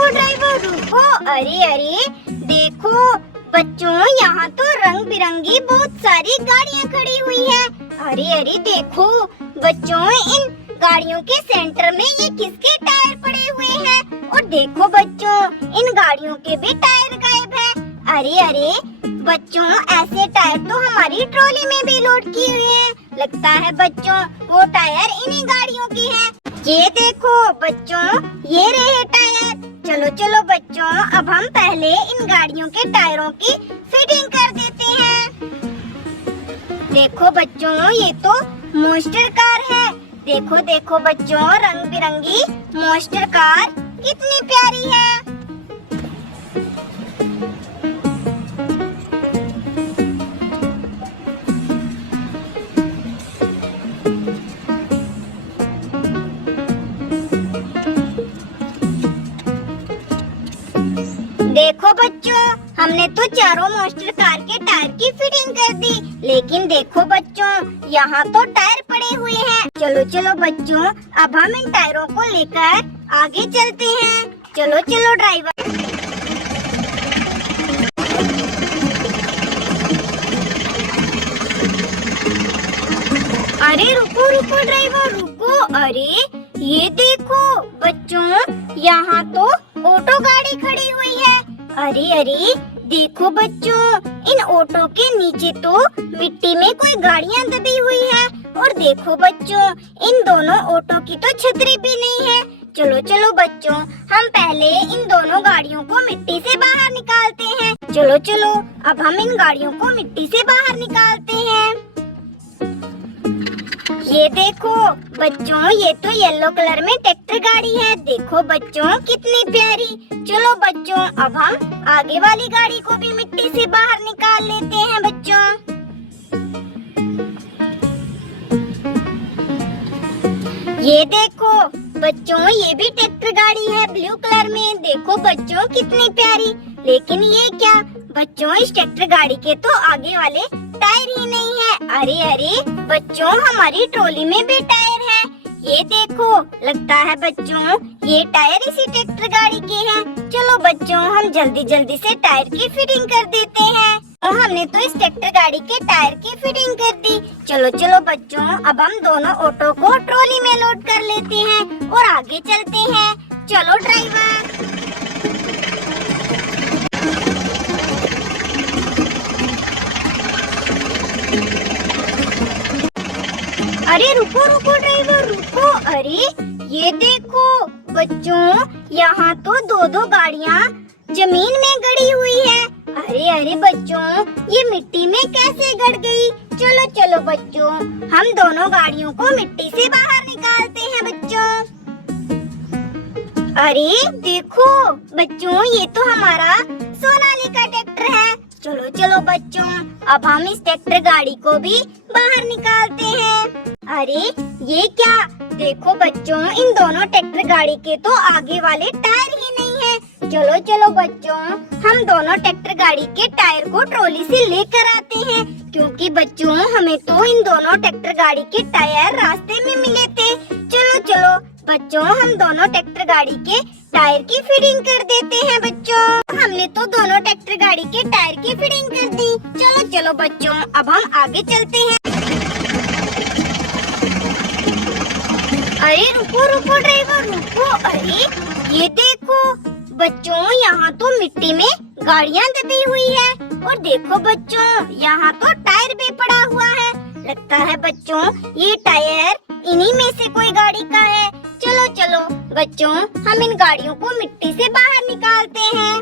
रुको ड्राइवर रुको। अरे अरे देखो बच्चों, यहाँ तो रंग बिरंगी बहुत सारी गाड़ियाँ खड़ी हुई है। अरे अरे देखो बच्चों, इन गाड़ियों के सेंटर में ये किसके टायर पड़े हुए हैं। और देखो बच्चों, इन गाड़ियों के भी टायर गायब है। अरे अरे बच्चों, ऐसे टायर तो हमारी ट्रॉली में भी लोड किए हुए हैं। लगता है बच्चों वो टायर इन्हीं गाड़ियों की है। ये देखो बच्चों, ये रहे टायर। चलो चलो बच्चों, अब हम पहले इन गाड़ियों के टायरों की फिटिंग कर देते हैं। देखो बच्चों, ये तो मोस्टर कार है। देखो देखो बच्चों, रंग बिरंगी मोस्टर कार कितनी प्यारी है। देखो बच्चों, हमने तो चारों मोस्टर कार के टायर की फिटिंग कर दी, लेकिन देखो बच्चों, यहाँ तो टायर पड़े हुए हैं। चलो चलो बच्चों, अब हम इन टायरों को लेकर आगे चलते हैं। चलो चलो ड्राइवर। अरे रुको रुको ड्राइवर रुको। अरे ये देखो बच्चों, यहाँ तो ऑटो गाड़ी खड़ी हुई है। अरे अरे देखो बच्चों, इन ऑटो के नीचे तो मिट्टी में कोई गाड़ियाँ दबी हुई है। और देखो बच्चों, इन दोनों ऑटो की तो छतरी भी नहीं है। चलो चलो बच्चों, हम पहले इन दोनों गाड़ियों को मिट्टी से बाहर निकालते हैं। चलो चलो, अब हम इन गाड़ियों को मिट्टी से बाहर निकालते हैं। ये देखो बच्चों, ये तो येलो कलर में ट्रैक्टर गाड़ी है। देखो बच्चों कितनी प्यारी। चलो बच्चों, अब हम आगे वाली गाड़ी को भी मिट्टी से बाहर निकाल लेते हैं बच्चों। ये देखो बच्चों, ये भी ट्रैक्टर गाड़ी है ब्लू कलर में। देखो बच्चों कितनी प्यारी। लेकिन ये क्या बच्चों, इस ट्रैक्टर गाड़ी के तो आगे वाले टायर ही नहीं है। अरे अरे बच्चों, हमारी ट्रॉली में भी टायर है। ये देखो, लगता है बच्चों ये टायर इसी ट्रैक्टर गाड़ी के हैं। चलो बच्चों, हम जल्दी जल्दी से टायर की फिटिंग कर देते हैं। और हमने तो इस ट्रैक्टर गाड़ी के टायर की फिटिंग कर दी। चलो चलो बच्चों, अब हम दोनों ऑटो को ट्रॉली में लोड कर लेते हैं और आगे चलते हैं। चलो ड्राइवर। अरे रुको रुको ड्राइवर रुको। अरे ये देखो बच्चों, यहाँ तो दो दो गाड़ियाँ जमीन में गड़ी हुई है। अरे अरे बच्चों, ये मिट्टी में कैसे गड़ गई। चलो चलो बच्चों, हम दोनों गाड़ियों को मिट्टी से बाहर निकालते हैं बच्चों। अरे देखो बच्चों, ये तो हमारा सोनालिका ट्रैक्टर है। चलो चलो बच्चों, अब हम इस ट्रैक्टर गाड़ी को भी बाहर निकालते हैं। अरे ये क्या, देखो बच्चों, इन दोनों ट्रैक्टर गाड़ी के तो आगे वाले टायर ही नहीं है। चलो चलो बच्चों, हम दोनों ट्रैक्टर गाड़ी के टायर को ट्रॉली से लेकर आते हैं, क्योंकि बच्चों हमें तो इन दोनों ट्रैक्टर गाड़ी के टायर रास्ते में मिले थे। चलो चलो बच्चों, हम दोनों ट्रैक्टर गाड़ी के टायर की फिटिंग कर देते हैं बच्चों। हमने तो दोनों ट्रैक्टर गाड़ी के टायर की फिटिंग कर दी। चलो चलो बच्चों, अब हम आगे चलते हैं। अरे रुको रुको ड्राइवर रुको। अरे ये देखो बच्चों, यहाँ तो मिट्टी में गाड़ियाँ दबी हुई है। और देखो बच्चों, यहाँ तो टायर भी पड़ा हुआ है। लगता है बच्चों ये टायर इन्हीं में से कोई गाड़ी का है। चलो चलो बच्चों, हम इन गाड़ियों को मिट्टी से बाहर निकालते हैं।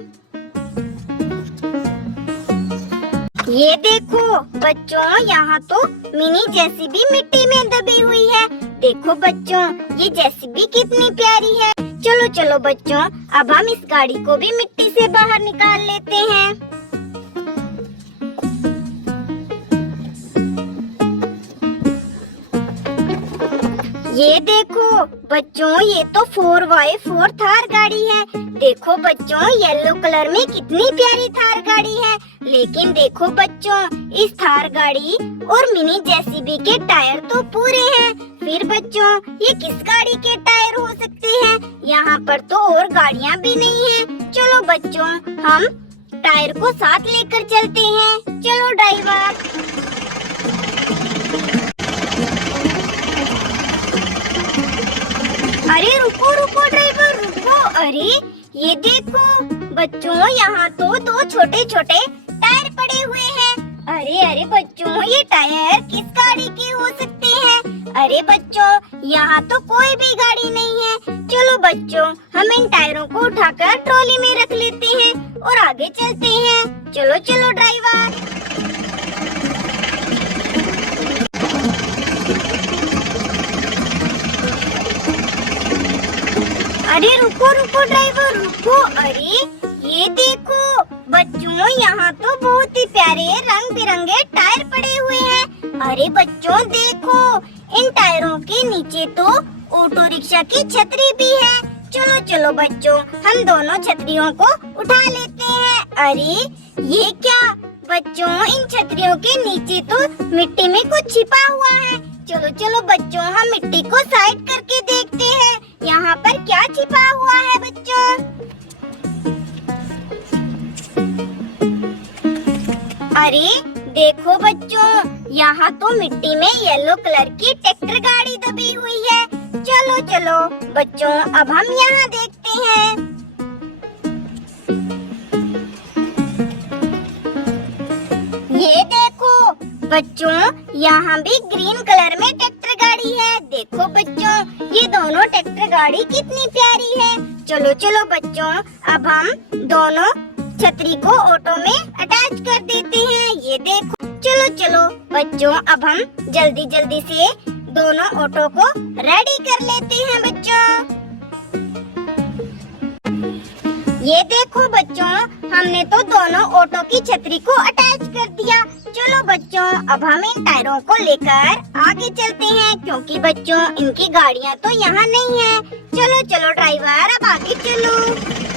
ये देखो बच्चों, यहाँ तो मिनी जेसीबी मिट्टी में दबी हुई है। देखो बच्चों, ये जेसीबी कितनी प्यारी है। चलो चलो बच्चों, अब हम इस गाड़ी को भी मिट्टी से बाहर निकाल लेते हैं। ये देखो बच्चों, ये तो 4x4 थार गाड़ी है। देखो बच्चों, येलो कलर में कितनी प्यारी थार गाड़ी है। लेकिन देखो बच्चों, इस थार गाड़ी और मिनी जेसीबी के टायर तो पूरे हैं, फिर बच्चों, ये किस गाड़ी के टायर हो सकते हैं? यहाँ पर तो और गाड़ियाँ भी नहीं है। चलो बच्चों, हम टायर को साथ लेकर चलते हैं। चलो ड्राइवर। अरे रुको रुको ड्राइवर, रुको। अरे ये देखो बच्चों, यहाँ तो दो छोटे छोटे टायर पड़े हुए हैं। अरे बच्चों, ये टायर किस गाड़ी के हो सकते हैं? अरे बच्चों, यहाँ तो कोई भी गाड़ी नहीं है। चलो बच्चों, हम इन टायरों को उठाकर ट्रॉली में रख लेते हैं और आगे चलते हैं। चलो चलो ड्राइवर। अरे रुको रुको ड्राइवर, रुको। अरे ये देखो बच्चों, यहाँ तो बहुत ही प्यारे रंग बिरंगे टायर पड़े हुए हैं। अरे बच्चों देखो, इन टायरों के नीचे तो ऑटो रिक्शा की छतरी भी है। चलो चलो बच्चों, हम दोनों छतरियों को उठा लेते हैं। अरे ये क्या बच्चों, इन छतरियों के नीचे तो मिट्टी में कुछ छिपा हुआ है। चलो चलो बच्चों, हम मिट्टी को साइड करके देखते हैं यहाँ पर क्या छिपा हुआ है बच्चों। अरे देखो बच्चों, यहाँ तो मिट्टी में येलो कलर की ट्रैक्टर गाड़ी दबी हुई है। चलो चलो बच्चों, अब हम यहाँ देखते हैं। ये देखो बच्चों, यहाँ भी ग्रीन कलर में ट्रैक्टर गाड़ी है। देखो बच्चों, ये दोनों ट्रैक्टर गाड़ी कितनी प्यारी है। चलो चलो बच्चों, अब हम दोनों छतरी को ऑटो में अटैच कर देते हैं। ये देखो, चलो चलो बच्चों, अब हम जल्दी जल्दी से दोनों ऑटो को रेडी कर लेते हैं बच्चों। ये देखो बच्चों, हमने तो दोनों ऑटो की छतरी को अटैच कर दिया। चलो बच्चों, अब हम इन टायरों को लेकर आगे चलते हैं, क्योंकि बच्चों इनकी गाड़ियाँ तो यहाँ नहीं है। चलो चलो ड्राइवर, अब आगे चलो।